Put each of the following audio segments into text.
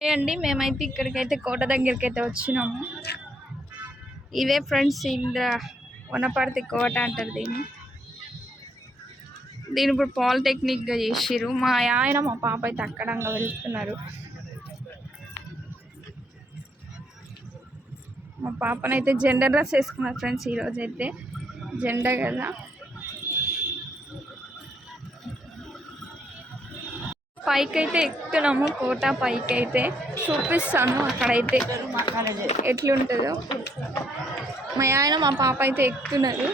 అండి మేమైతే ఇక్కడికైతే కోట దగ్గరికి అయితే వచ్చినాము. ఇవే ఫ్రెండ్స్ ఇంద్ర వనపర్తి కోట అంటారు దీన్ని. దీని ఇప్పుడు పాలిటెక్నిక్గా చేసిర్రు. మా ఆయన మా పాప అయితే అక్కడంగా వెళ్తున్నారు. మా పాపనైతే జెండర్ డ్రెస్ వేసుకున్నారు ఫ్రెండ్స్ ఈరోజైతే. అయితే జెండా కదా. పైకి అయితే ఎక్కుతున్నాము కోట పైకి అయితే చూపిస్తాను అక్కడైతే. ఎట్లుంటుందో. మా ఆయన మా పాప అయితే ఎక్కుతున్నారు.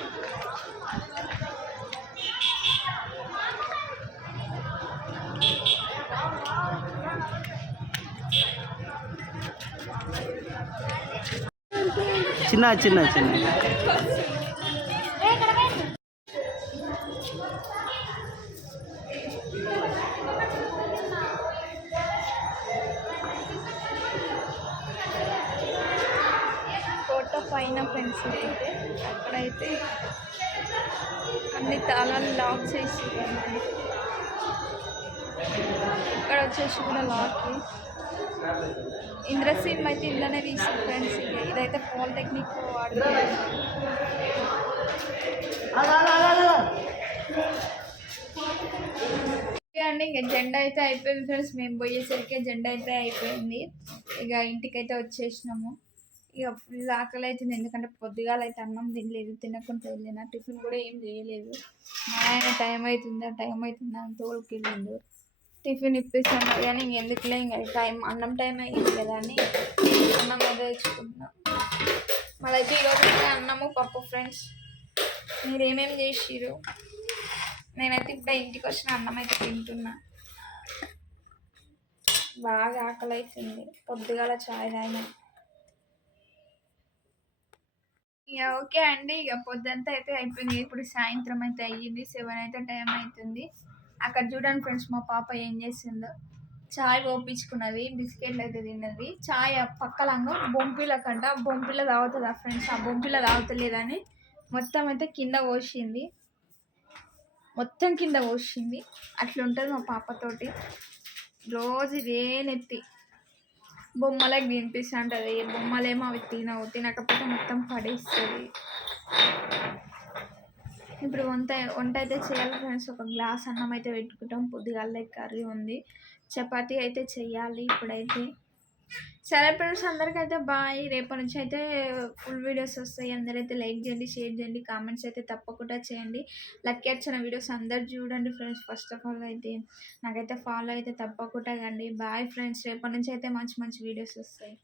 చిన్న చిన్న చిన్న. పైన ఫ్రెండ్స్ అయితే అక్కడైతే అన్ని తాళాలు లాక్ చేసి ఇక్కడ వచ్చేసి కూడా లాక్ ఇంద్రసీమ్ అయితే ఇంట్లోనే తీసి ఫ్రెండ్స్ ఇదైతే పాలిటెక్నిక్ వాడు ఓకే అండి ఇంకా జెండా అయితే అయిపోయింది ఫ్రెండ్స్ మేము పోయేసరికి జెండా అయితే అయిపోయింది. ఇక ఇంటికైతే వచ్చేసినాము. ఇక ఫుల్ ఆకలి అవుతుంది ఎందుకంటే పొద్దుగాల అయితే అన్నం తినలేదు తినకుండా వెళ్ళిన టిఫిన్ కూడా ఏం చేయలేదు. మా ఆయన టైం అవుతుందా టైం అవుతుందా అని తోలుకి వెళ్ళిండు టిఫిన్ ఇప్పిస్తాను కానీ ఇంక ఎందుకులే ఇంకా టైం అన్నం టైం అయ్యింది కదా అని అన్నం అయితే తెచ్చుకుంటున్నాం మాదైతే ఈరోజు అన్నము పప్పు ఫ్రెండ్స్. మీరు ఏమేమి చేసిర్రు? నేనైతే ఇప్పుడు ఇంటికి వచ్చిన అన్నం అయితే తింటున్నా. బాగా ఆకలి అవుతుంది పొద్దుగాల చాయ్ తాగిన. ఇక ఓకే అండి. ఇక పొద్దంతా అయితే అయిపోయింది. ఇప్పుడు సాయంత్రం అయితే అయ్యింది. సెవెన్ అయితే టైం అవుతుంది అక్కడ చూడండి ఫ్రెండ్స్ మా పాప ఏం చేసిందో. చాయ్ పోపించుకున్నది బిస్కెట్లు అయితే తిన్నది. చాయ్ పక్కలంగా బొంపిల కంట. బొంపిల తాగుతుందా ఫ్రెండ్స్? ఆ బొంపిల తాగుతలేదని మొత్తం అయితే కింద పోసింది. మొత్తం కింద పోసింది. అట్లా ఉంటుంది మా పాపతోటి రోజు వేనెత్తి బొమ్మలకు తినిపిస్తా ఉంటుంది బొమ్మలేమో అవి తినవు తినకపోతే మొత్తం పడేస్తుంది. ఇప్పుడు వంట వంట అయితే చేయాలి ఫ్రెండ్స్. ఒక గ్లాస్ అన్నం అయితే పెట్టుకుంటాం. పొద్దుగాల కర్రీ ఉంది. చపాతీ అయితే చెయ్యాలి ఇప్పుడైతే. సరే ఫ్రెండ్స్ అందరికైతే బాయ్. రేపటి నుంచి అయితే ఫుల్ వీడియోస్ వస్తాయి. అందరైతే లైక్ చేయండి షేర్ చేయండి కామెంట్స్ అయితే తప్పకుండా చేయండి. లక్కీ వచ్చిన వీడియోస్ అందరు చూడండి ఫ్రెండ్స్ ఫస్ట్ ఆఫ్ ఆల్ అయితే నాకైతే ఫాలో అయితే తప్పకుండా కండి. బాయ్ ఫ్రెండ్స్ రేపటి నుంచి అయితే మంచి మంచి వీడియోస్ వస్తాయి.